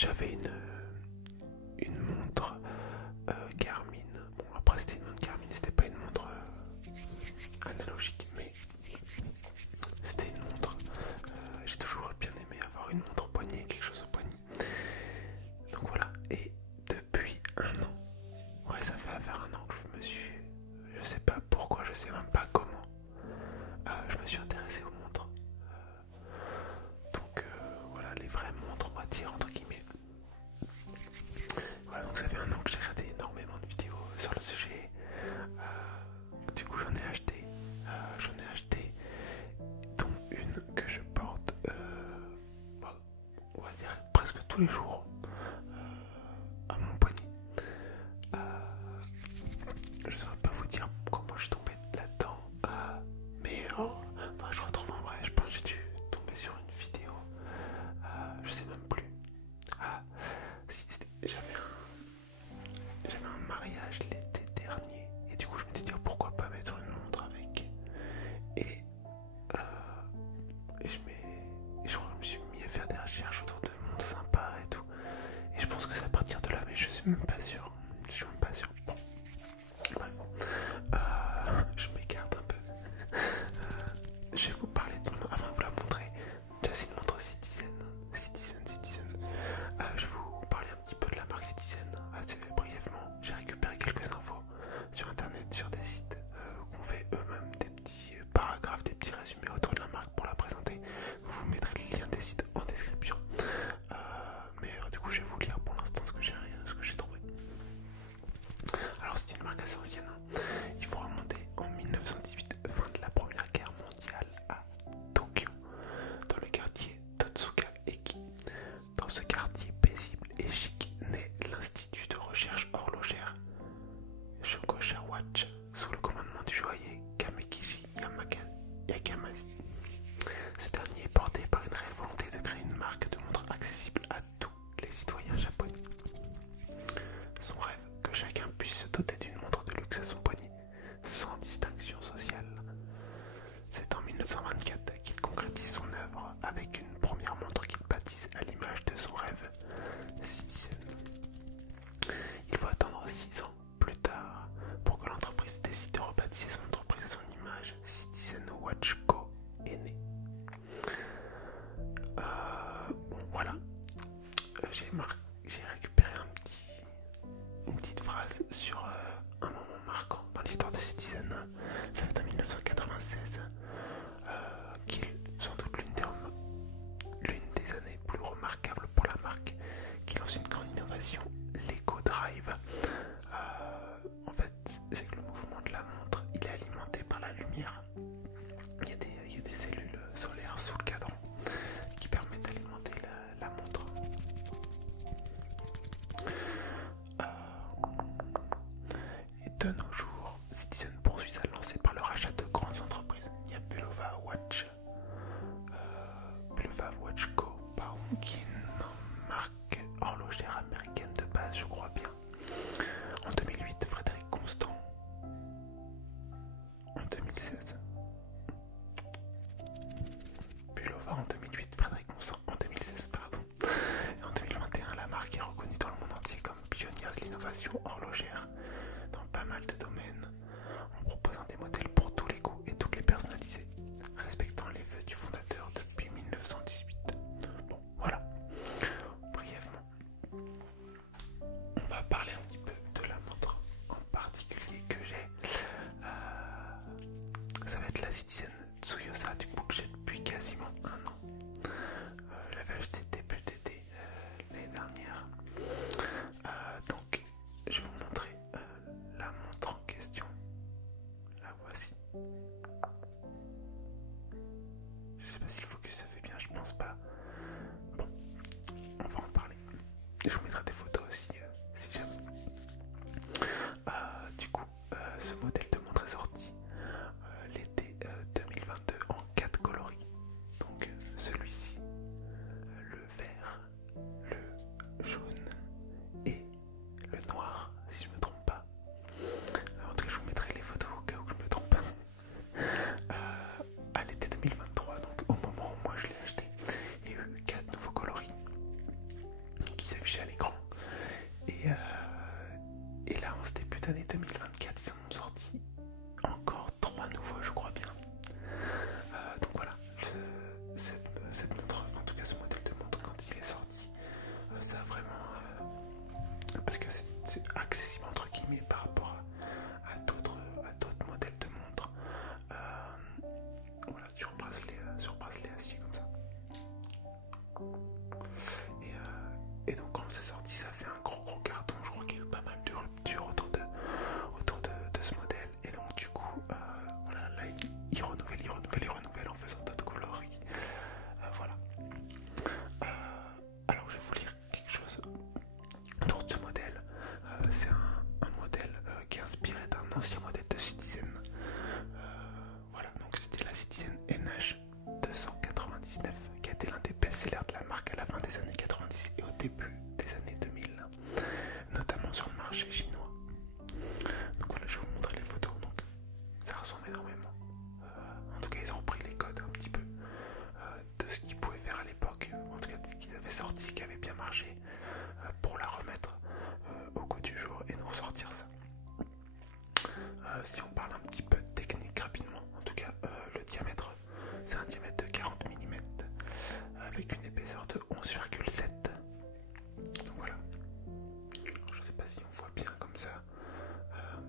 j'avais une montre Garmin. Bon, après c'était une montre Garmin, c'était pas une montre analogique, mais c'était une montre. J'ai toujours bien aimé avoir une montre au poignet, quelque chose au poignet. Donc voilà, et depuis un an, ouais, ça fait à faire un an que je me suis, je sais pas pourquoi, je sais même pas comment, je me suis intéressé aux montres. Donc voilà, les vraies montres, on va dire, entre guillemets. Voilà, donc ça fait un an que j'ai regardé énormément de vidéos sur le sujet. Du coup, j'en ai acheté, dont une que je porte, bah, on va dire presque tous les jours, à mon poignet. Je saurais pas vous dire comment je suis tombé là-dedans, mais enfin, je retrouve en vrai, je pense que j'ai dû tomber sur une vidéo, je sais même plus. Si, j'avais un mariage l'été dernier, et du coup je me suis dit pourquoi pas mettre une montre avec. Et, je crois que je me suis mis à faire des recherches autour de montres sympas et tout. Et je pense que c'est à partir de là, mais je suis même pas sûr. Je suis même pas sûr. Bon, bref, je m'écarte un peu. Je vais vous parler de mon... Avant de vous la montrer, déjà c'est une montre Citizen. Je vais vous parler un petit peu de la marque Citizen, assez brièvement. J'ai récupéré quelques infos sur internet, sur des sites qui ont fait eux-mêmes des petits paragraphes, des petits résumés autour de la marque pour la présenter. Je vous mettrai le lien des sites en description. Mais du coup je vais vous lire pour l'instant ce que j'ai trouvé. Alors c'est une marque assez ancienne, hein. Il faut remonter en 1918, fin de la première guerre mondiale, à Tokyo, dans le quartier Totsuka-eki. Dans ce quartier paisible et chic naît l'Institut de recherche horlogère Shokosha Watch, sous le commandement du joaillier Kamekichi Yakamasi. Ce dernier est porté par une réelle volonté de créer une marque de montres accessible à tous les citoyens japonais. Son rêve, que chacun puisse se doter d'une montre de luxe à son poignet, sans distinction sociale. C'est en 1924 qu'il concrétise son œuvre avec une première montre qu'il baptise à l'image de son rêve, Citizen. Il faut attendre 6 ans plus tard pour que l'entreprise décide de rebaptiser son entreprise à son image. Citizen Watch Co. est né. Bon, voilà. J'ai récupéré une petite phrase sur un moment marquant dans l'histoire de Citizen. Ça date en 1996, qui est sans doute l'une des années plus remarquables pour la marque, qui lance une grande innovation, l'Eco Drive. En fait, c'est que le mouvement de la montre, il est alimenté par la lumière. Il y a des cellules solaires sous le cadran qui permettent d'alimenter la montre. Et de nos jours, Citizen poursuit sa lancée par le rachat de grandes entreprises. Il y a Bulova Watch Co, qui est une marque horlogère américaine de base, je crois bien. En 2008, Frédéric Constant. En 2016, Bulova en 2008, Frédéric Constant en 2016, pardon. Et en 2021, la marque est reconnue dans le monde entier comme pionnière de l'innovation horlogère dans pas mal de domaines, en proposant des modèles pour tous les goûts et toutes les personnalités, respectant les vœux du fondateur depuis 1918. Bon, voilà. Et donc quand c'est sorti, ça fait un gros carton. Je crois qu'il y a eu pas mal de ruptures autour de ce modèle. Et donc du coup, voilà, là il renouvelle en faisant d'autres coloris. Voilà. Alors je vais vous lire quelque chose autour de ce modèle. C'est un modèle qui est inspiré d'un ancien modèle de Citizen. Voilà, donc c'était la Citizen NH299 qui a été l'un des best-sellers de la marque à la fin des années 90 et au début des années 2000, notamment sur le marché chinois. Donc voilà, je vais vous montrer les photos. Donc ça ressemble énormément. En tout cas, ils ont repris les codes un petit peu de ce qu'ils pouvaient faire à l'époque, en tout cas de ce qu'ils avaient sorti, qui avait bien marché, pour la remettre au goût du jour et nous ressortir ça. Si on parle un petit peu de technique rapidement, en tout cas le diamètre, c'est un diamètre de 40 mm avec une épaisseur de 11,7. Donc voilà. Alors, je sais pas si on voit bien comme ça.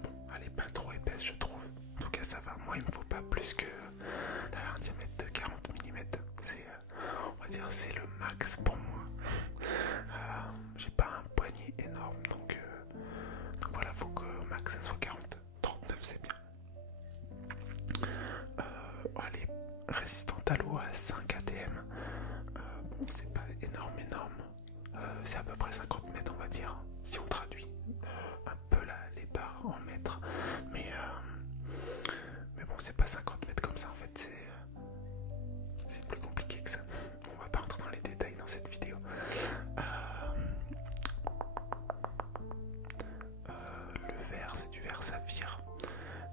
Bon, elle est pas trop épaisse, je trouve. En tout cas, ça va. Moi, il me faut pas plus que un diamètre de 40 mm. C'est, on va dire, c'est le max pour moi. J'ai pas un poignet énorme, donc voilà, faut que au max ça soit 40. 39, c'est bien. Elle est résistante à l'eau à 5 ATM. Bon, c'est pas énorme. C'est à peu près 50 mètres, on va dire, si on traduit un peu les barres en mètres. Mais bon, c'est pas 50 mètres comme ça, en fait, c'est plus compliqué que ça. On va pas rentrer dans les détails dans cette vidéo. Le verre, c'est du verre saphir.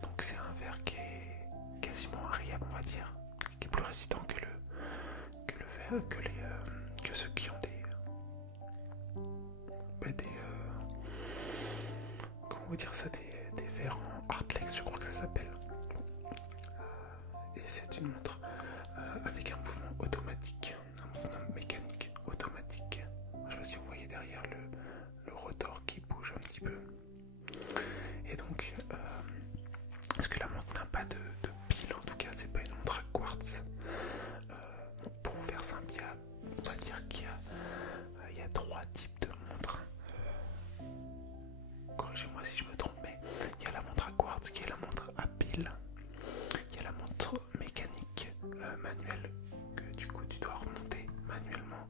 Donc c'est un verre qui est quasiment invariable, on va dire, qui est plus résistant que le verre, que ceux qui ont comment on va dire ça, des verres en Artlex, je crois que ça s'appelle. Et c'est une montre avec un mouvement automatique, un mouvement mécanique automatique. Je sais pas si vous voyez derrière le rotor qui bouge un petit peu. Et donc, parce que la montre n'a pas de pile, en tout cas, c'est pas une montre à quartz. Bon, pour vous faire simple, on va dire qu'il y a 3 types de montres. Corrigez-moi si je me trompe, mais il y a la montre à quartz qui est la montre à pile. Il y a la montre mécanique manuelle que du coup tu dois remonter manuellement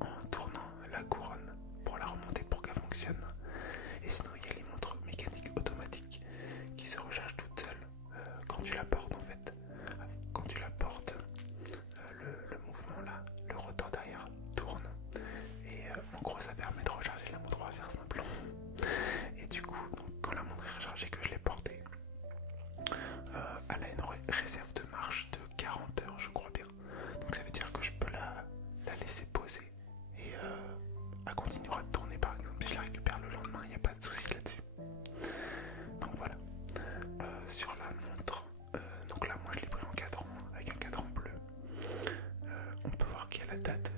en tournant la couronne pour la remonter pour qu'elle fonctionne. Et sinon il y a les montres mécaniques automatiques qui se rechargent toutes seules quand tu la portes, en fait. Quand tu la portes, le mouvement là, le rotor derrière tourne et en gros ça permet de recharger la montre, on va faire simple. Et du coup, donc, quand la montre est rechargée, que je l'ai portée, elle a une réserve de marche de 40 heures, je crois bien. Donc ça veut dire que je peux la laisser poser et elle continuera de tourner, par exemple. Si je la récupère le lendemain, il n'y a pas de souci là-dessus. Donc voilà. Sur la montre, donc là moi je l'ai pris en cadran, avec un cadran bleu. On peut voir qu'il y a la date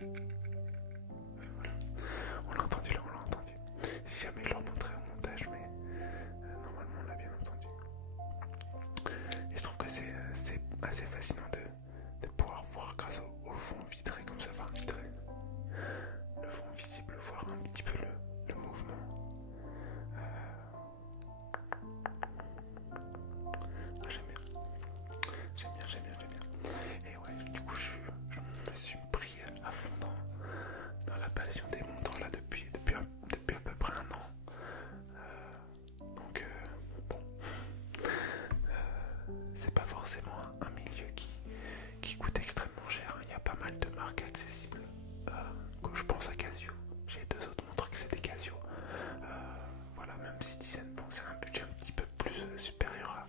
Ouais, voilà. On l'a entendu là, on l'a entendu. Si jamais je le remonterai au montage, mais normalement on l'a bien entendu. Et je trouve que c'est assez fascinant de pouvoir voir grâce au fond vitré comme ça, enfin vitré, le fond visible, voir un petit peu le mouvement. J'aime bien. J'aime bien. Et ouais, du coup, je me suis pris à fond dans la passion des montants là depuis à peu près un an. Donc, bon, c'est pas forcément un milieu qui coûte extrêmement cher. Il y a pas mal de marques accessibles. Je pense à Casio. J'ai deux autres montres que c'est des Casio. Voilà, même si Citizen, bon, c'est un budget un petit peu plus supérieur